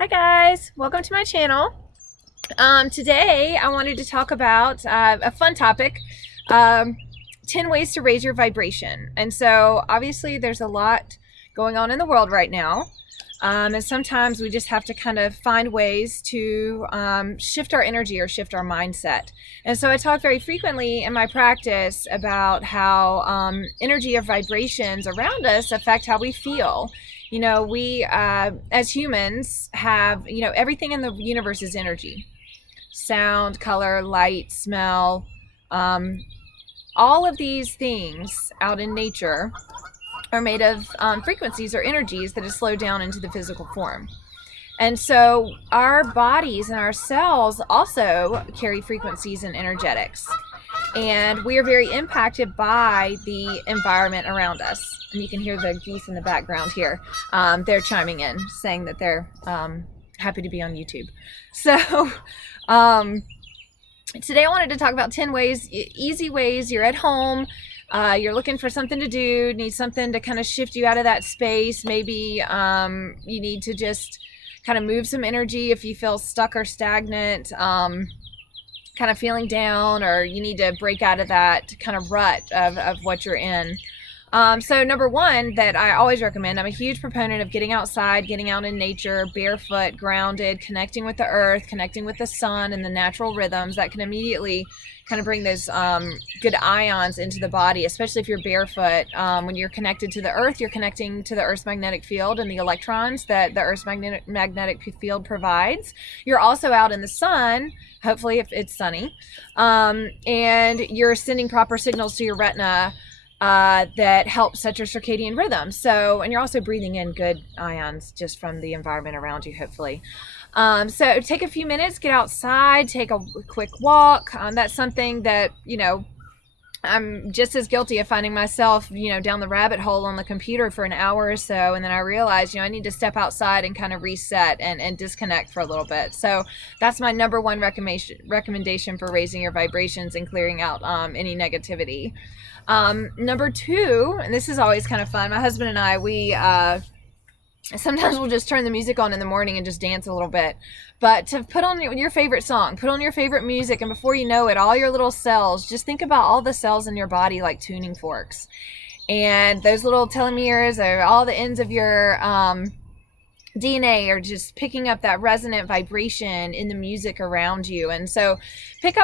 Hi guys, welcome to my channel. Today I wanted to talk about a fun topic, 10 ways to raise your vibration. And so obviously there's a lot going on in the world right now. And sometimes we just have to kind of find ways to shift our energy or shift our mindset. And so I talk very frequently in my practice about how energy or vibrations around us affect how we feel. You know, we as humans have, everything in the universe is energy. Sound, color, light, smell, all of these things out in nature are made of frequencies or energies that are slowed down into the physical form. And so our bodies and our cells also carry frequencies and energetics. And we are very impacted by the environment around us. And you can hear the geese in the background here. They're chiming in, saying that they're happy to be on YouTube. So today I wanted to talk about 10 ways, easy ways. You're at home, you're looking for something to do, need something to kind of shift you out of that space. Maybe you need to just kind of move some energy if you feel stuck or stagnant, kind of feeling down, or you need to break out of that kind of rut of what you're in. So number one that I always recommend, I'm a huge proponent of getting outside, getting out in nature, barefoot, grounded, connecting with the earth, connecting with the sun and the natural rhythms that can immediately kind of bring those good ions into the body, especially if you're barefoot. When you're connected to the earth, you're connecting to the Earth's magnetic field and the electrons that the Earth's magnetic field provides. You're also out in the sun, hopefully if it's sunny, and you're sending proper signals to your retina that help set your circadian rhythm. So, and you're also breathing in good ions just from the environment around you, hopefully. So take a few minutes, get outside, take a quick walk. That's something that, I'm just as guilty of finding myself, down the rabbit hole on the computer for an hour or so. And then I realized, I need to step outside and kind of reset and disconnect for a little bit. So that's my number one recommendation for raising your vibrations and clearing out any negativity. Number two, and this is always kind of fun. My husband and I, we sometimes we'll just turn the music on in the morning and just dance a little bit. But to put on your favorite song, put on your favorite music, and before you know it, all your little cells, just think about all the cells in your body like tuning forks. And those little telomeres are all the ends of your DNA are just picking up that resonant vibration in the music around you. And so pick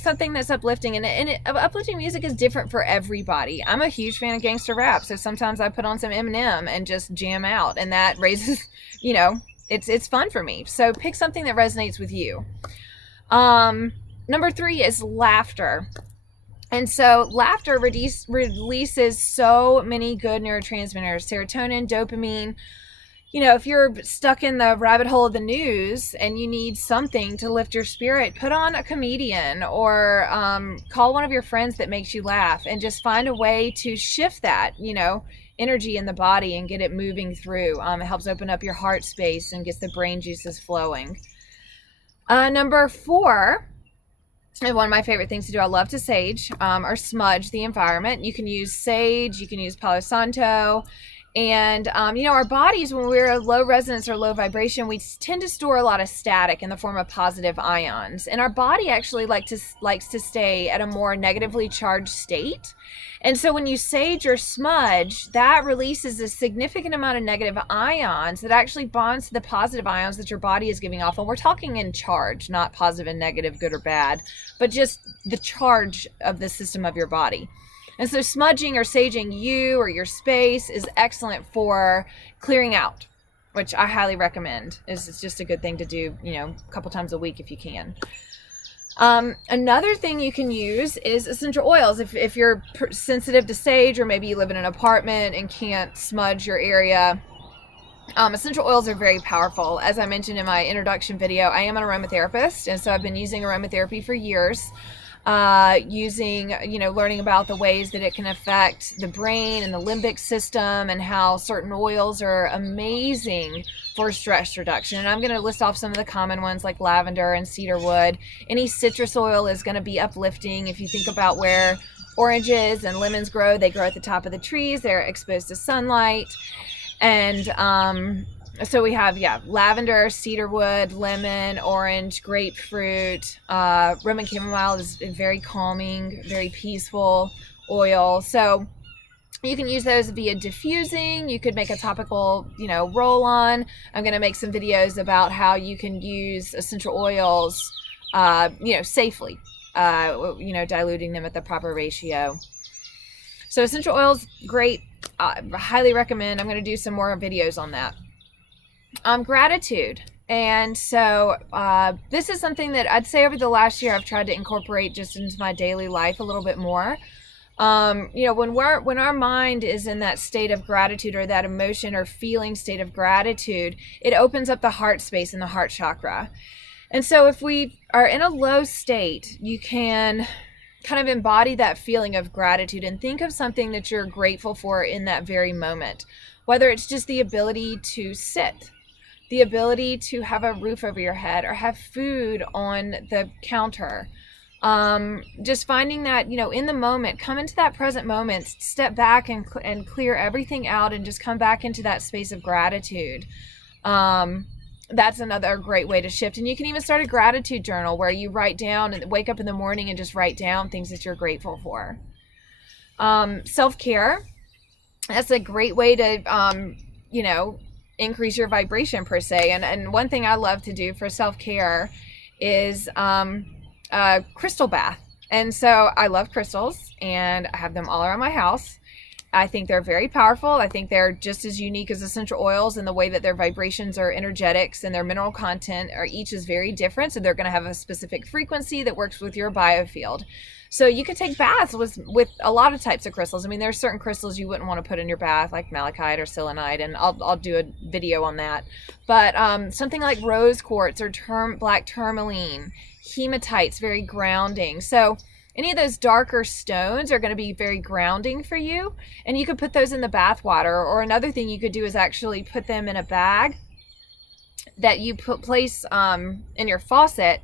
something that's uplifting, and uplifting music is different for everybody. I'm a huge fan of gangster rap, so sometimes I put on some Eminem and just jam out, and that raises, it's fun for me. So pick something that resonates with you. Number three is laughter. And so laughter releases so many good neurotransmitters, serotonin, dopamine. If you're stuck in the rabbit hole of the news and you need something to lift your spirit, put on a comedian or call one of your friends that makes you laugh, and just find a way to shift that, energy in the body and get it moving through. It helps open up your heart space and gets the brain juices flowing. Number four, and one of my favorite things to do, I love to sage or smudge the environment. You can use sage, you can use Palo Santo. And, our bodies, when we're low resonance or low vibration, we tend to store a lot of static in the form of positive ions. And our body actually likes to stay at a more negatively charged state. And so when you sage or smudge, that releases a significant amount of negative ions that actually bonds to the positive ions that your body is giving off. And we're talking in charge, not positive and negative, good or bad, but just the charge of the system of your body. And so smudging or saging you or your space is excellent for clearing out, which I highly recommend. It's just a good thing to do, a couple times a week if you can. Another thing you can use is essential oils. If you're sensitive to sage, or maybe you live in an apartment and can't smudge your area, essential oils are very powerful. As I mentioned in my introduction video, I am an aromatherapist, and so I've been using aromatherapy for years. Learning about the ways that it can affect the brain and the limbic system, and how certain oils are amazing for stress reduction. And I'm going to list off some of the common ones like lavender and cedarwood. Any citrus oil is going to be uplifting. If you think about where oranges and lemons grow, they grow at the top of the trees. They're exposed to sunlight. And So we have, yeah, lavender, cedarwood, lemon, orange, grapefruit. Roman chamomile is very calming, very peaceful oil. So you can use those via diffusing. You could make a topical, roll on. I'm going to make some videos about how you can use essential oils, safely, diluting them at the proper ratio. So essential oils, great. Highly recommend. I'm going to do some more videos on that. Gratitude. And so this is something that I'd say over the last year I've tried to incorporate just into my daily life a little bit more. When our mind is in that state of gratitude, or that emotion or feeling state of gratitude, it opens up the heart space and the heart chakra. And so if we are in a low state, you can kind of embody that feeling of gratitude and think of something that you're grateful for in that very moment, whether it's just the ability to sit, the ability to have a roof over your head, or have food on the counter. Just finding that, in the moment, come into that present moment, step back and clear everything out and just come back into that space of gratitude. That's another great way to shift. And you can even start a gratitude journal where you write down and wake up in the morning and just write down things that you're grateful for. Self-care. That's a great way to, increase your vibration per se. And one thing I love to do for self-care is a crystal bath. And so I love crystals, and I have them all around my house. I think they're very powerful. I think they're just as unique as essential oils in the way that their vibrations are energetics, and their mineral content each is very different. So they're going to have a specific frequency that works with your biofield. So you can take baths with a lot of types of crystals. I mean, there's certain crystals you wouldn't want to put in your bath, like malachite or selenite, and I'll do a video on that. But something like rose quartz or black tourmaline, hematite's very grounding. So any of those darker stones are going to be very grounding for you, and you could put those in the bath water. Or another thing you could do is actually put them in a bag that you place in your faucet,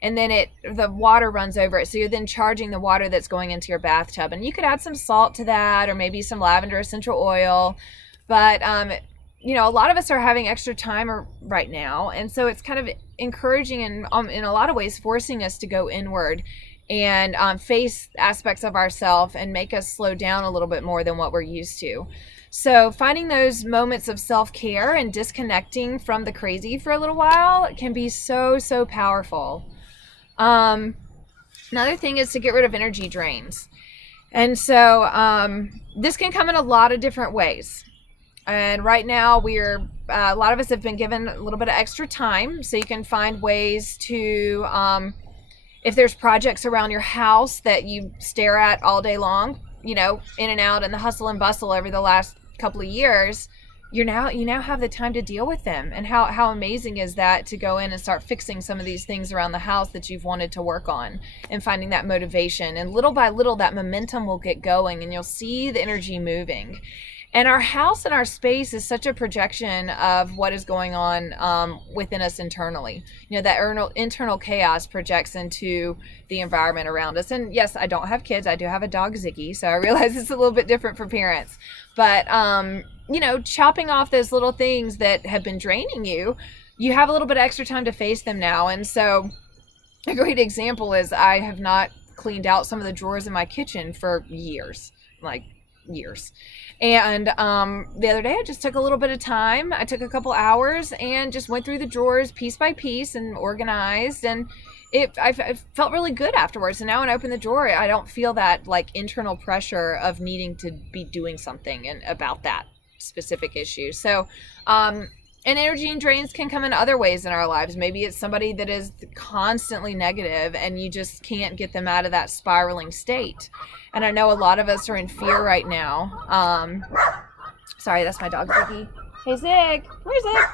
and then the water runs over it. So you're then charging the water that's going into your bathtub. And you could add some salt to that, or maybe some lavender essential oil. But, a lot of us are having extra time right now. And so it's kind of encouraging and in a lot of ways forcing us to go inward and face aspects of ourselves and make us slow down a little bit more than what we're used to. So finding those moments of self-care and disconnecting from the crazy for a little while can be so, so powerful. Another thing is to get rid of energy drains. And so this can come in a lot of different ways. And right now a lot of us have been given a little bit of extra time. So you can find ways to, if there's projects around your house that you stare at all day long, in and out and the hustle and bustle over the last couple of years, you now have the time to deal with them. And how amazing is that, to go in and start fixing some of these things around the house that you've wanted to work on, and finding that motivation. And little by little, that momentum will get going, and you'll see the energy moving. And our house and our space is such a projection of what is going on within us internally. That internal chaos projects into the environment around us. And yes, I don't have kids. I do have a dog, Ziggy. So I realize it's a little bit different for parents. But, chopping off those little things that have been draining you, you have a little bit of extra time to face them now. And so a great example is I have not cleaned out some of the drawers in my kitchen for years. And the other day I just took a little bit of time. I took a couple hours and just went through the drawers piece by piece and organized, and I felt really good afterwards. And now when I open the drawer, I don't feel that like internal pressure of needing to be doing something about that specific issue. So and energy drains can come in other ways in our lives. Maybe it's somebody that is constantly negative and you just can't get them out of that spiraling state. And I know a lot of us are in fear right now. Sorry, that's my dog, Ziggy. Hey, Zig, where's Zig?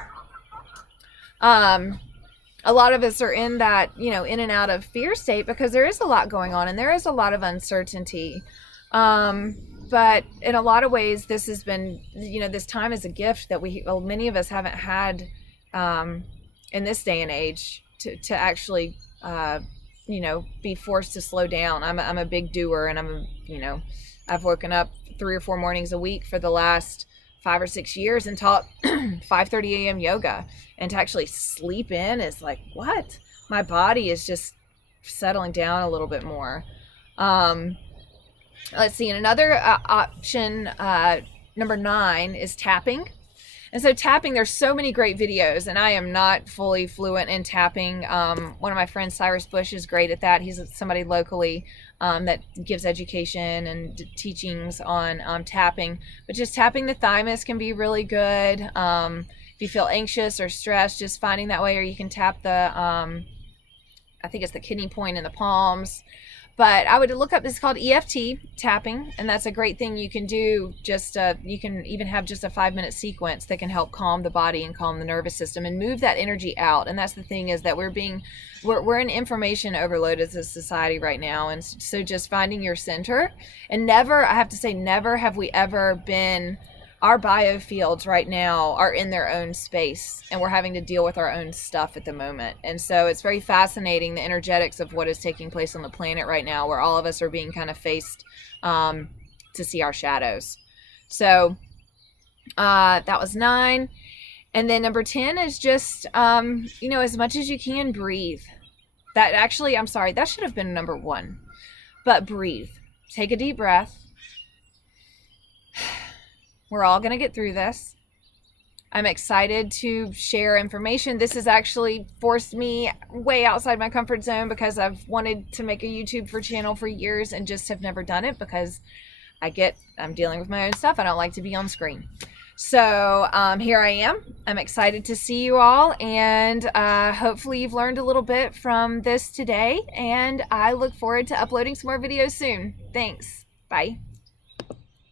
A lot of us are in that, in and out of fear state because there is a lot going on and there is a lot of uncertainty. But in a lot of ways, this has been, this time is a gift that many of us haven't had in this day and age to actually, be forced to slow down. I'm a big doer, and I've woken up 3 or 4 mornings a week for the last 5 or 6 years and taught 5:30 a.m. yoga, and to actually sleep in is like, what? My body is just settling down a little bit more. Let's see, and another option, number 9, is tapping. And so tapping, there's so many great videos, and I am not fully fluent in tapping. One of my friends, Cyrus Bush, is great at that. He's somebody locally that gives education and teachings on tapping. But just tapping the thymus can be really good. If you feel anxious or stressed, just finding that way, or you can tap the, I think it's the kidney point in the palms. But I would look up, this is called EFT tapping, and that's a great thing you can do. Just you can even have just a 5-minute sequence that can help calm the body and calm the nervous system and move that energy out. And that's the thing, is that we're in information overload as a society right now. And so just finding your center, and never, I have to say, never have we ever been, our biofields right now are in their own space, and we're having to deal with our own stuff at the moment. And so it's very fascinating, the energetics of what is taking place on the planet right now, where all of us are being kind of faced to see our shadows. So that was 9. And then number 10 is just, as much as you can, breathe. That actually, I'm sorry, that should have been number 1. But breathe. Take a deep breath. We're all going to get through this. I'm excited to share information. This has actually forced me way outside my comfort zone, because I've wanted to make a YouTube channel for years and just have never done it, because I'm dealing with my own stuff. I don't like to be on screen. So here I am. I'm excited to see you all, and hopefully you've learned a little bit from this today, and I look forward to uploading some more videos soon. Thanks. Bye.